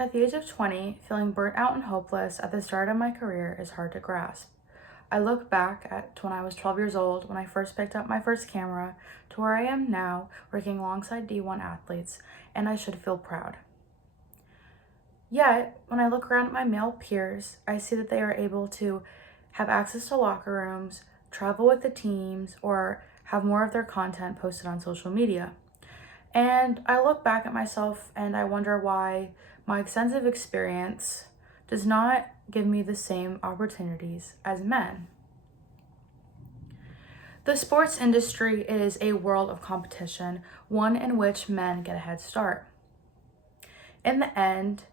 At the age of 20, feeling burnt out and hopeless at the start of my career is hard to grasp. I look back at when I was 12 years old, when I first picked up my first camera, to where I am now, working alongside D1 athletes, and I should feel proud. Yet, when I look around at my male peers, I see that they are able to have access to locker rooms, travel with the teams, or have more of their content posted on social media. And I look back at myself and I wonder why my extensive experience does not give me the same opportunities as men. The sports industry is a world of competition, one in which men get a head start. In the end,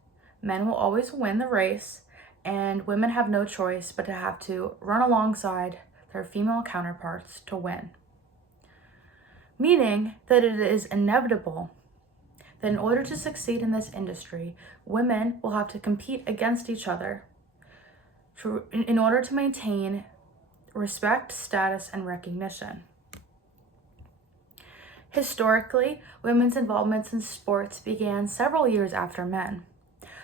men will always win the race, and women have no choice but to have to run alongside their female counterparts to win. Meaning that it is inevitable that in order to succeed in this industry, women will have to compete against each other in order to maintain respect, status, and recognition. Historically, women's involvements in sports began several years after men.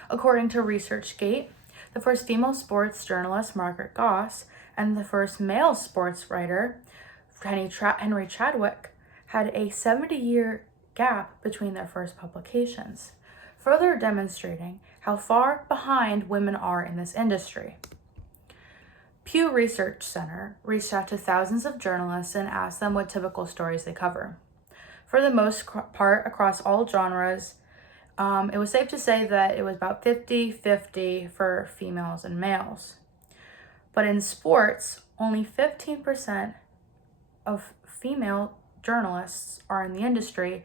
According to ResearchGate, the first female sports journalist, Margaret Goss, and the first male sports writer, Henry Chadwick, had a 70-year gap between their first publications, further demonstrating how far behind women are in this industry. Pew Research Center reached out to thousands of journalists and asked them what typical stories they cover. For the most part, across all genres, it was safe to say that it was about 50-50 for females and males. But in sports, only 15% of female journalists are in the industry,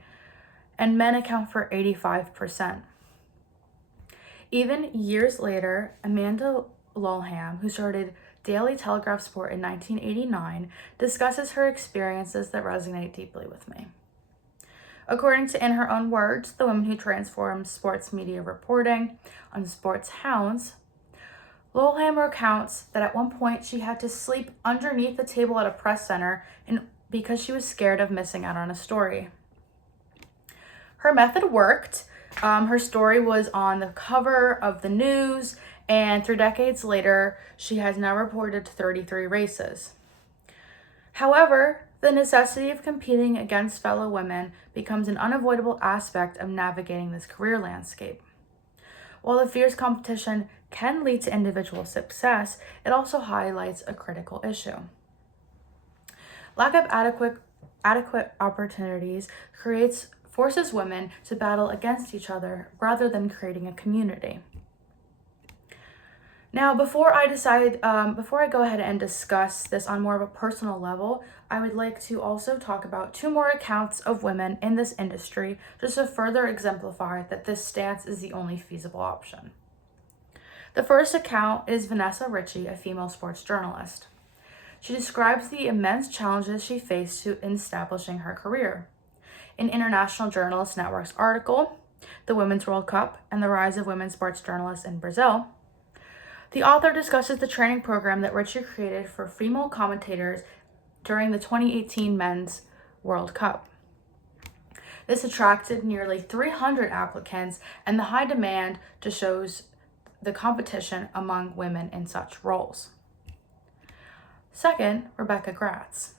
and men account for 85%. Even years later, Amanda Lulham, who started Daily Telegraph Sport in 1989, discusses her experiences that resonate deeply with me. According to In Her Own Words, the woman who transformed sports media reporting on Sports Hounds, Lulham recounts that at one point she had to sleep underneath the table at a press center because she was scared of missing out on a story. Her method worked. Her story was on the cover of the news, and 3 decades later, she has now reported 33 races. However, the necessity of competing against fellow women becomes an unavoidable aspect of navigating this career landscape. While the fierce competition can lead to individual success, it also highlights a critical issue. Lack of adequate opportunities forces women to battle against each other rather than creating a community. Now, before I go ahead and discuss this on more of a personal level, I would like to also talk about 2 more accounts of women in this industry, just to further exemplify that this stance is the only feasible option. The first account is Vanessa Ritchie, a female sports journalist. She describes the immense challenges she faced in establishing her career. In International Journalist Network's article, The Women's World Cup and the Rise of Women Sports Journalists in Brazil, the author discusses the training program that Ritchie created for female commentators during the 2018 Men's World Cup. This attracted nearly 300 applicants, and the high demand just shows the competition among women in such roles. Second, Rebecca Gratz.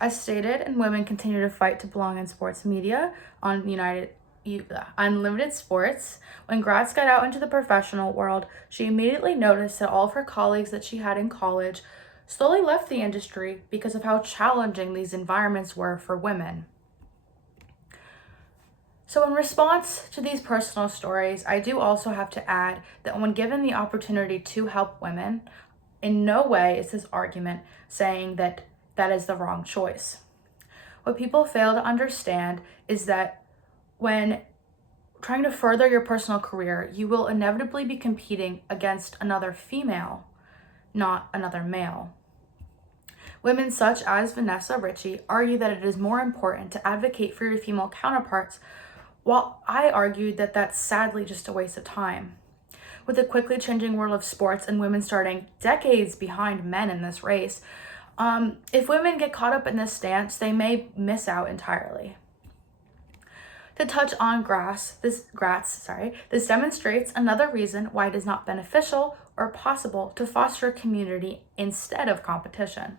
As stated, and women continue to fight to belong in sports media on Unlimited Sports, when Gratz got out into the professional world, she immediately noticed that all of her colleagues that she had in college slowly left the industry because of how challenging these environments were for women. So in response to these personal stories, I do also have to add that when given the opportunity to help women, in no way is this argument saying that that is the wrong choice. What people fail to understand is that when trying to further your personal career, you will inevitably be competing against another female, not another male. Women such as Vanessa Ritchie argue that it is more important to advocate for your female counterparts, while I argued that that's sadly just a waste of time. With the quickly changing world of sports and women starting decades behind men in this race, if women get caught up in this stance, they may miss out entirely. To touch on this demonstrates another reason why it is not beneficial or possible to foster community instead of competition.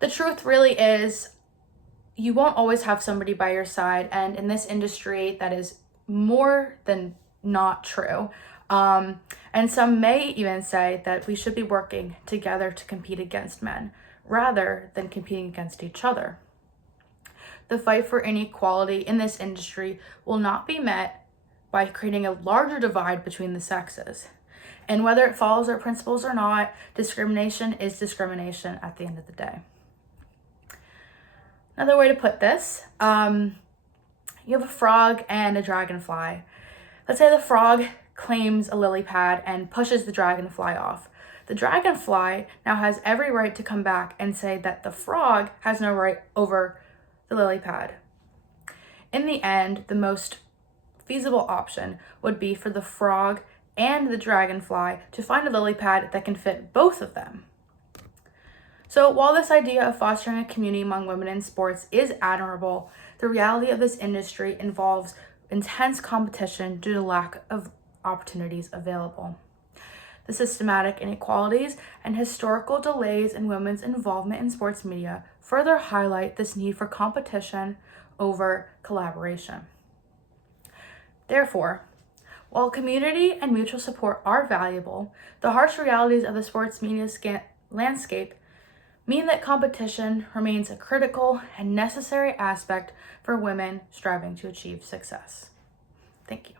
The truth really is, you won't always have somebody by your side, and in this industry, that is more than not true. And some may even say that we should be working together to compete against men rather than competing against each other. The fight for inequality in this industry will not be met by creating a larger divide between the sexes. And whether it follows our principles or not, discrimination is discrimination at the end of the day. Another way to put this, you have a frog and a dragonfly. Let's say the frog claims a lily pad and pushes the dragonfly off. The dragonfly now has every right to come back and say that the frog has no right over the lily pad. In the end, the most feasible option would be for the frog and the dragonfly to find a lily pad that can fit both of them. So while this idea of fostering a community among women in sports is admirable, the reality of this industry involves intense competition due to lack of opportunities available. The systematic inequalities and historical delays in women's involvement in sports media further highlight this need for competition over collaboration. Therefore, while community and mutual support are valuable, the harsh realities of the sports media landscape mean that competition remains a critical and necessary aspect for women striving to achieve success. Thank you.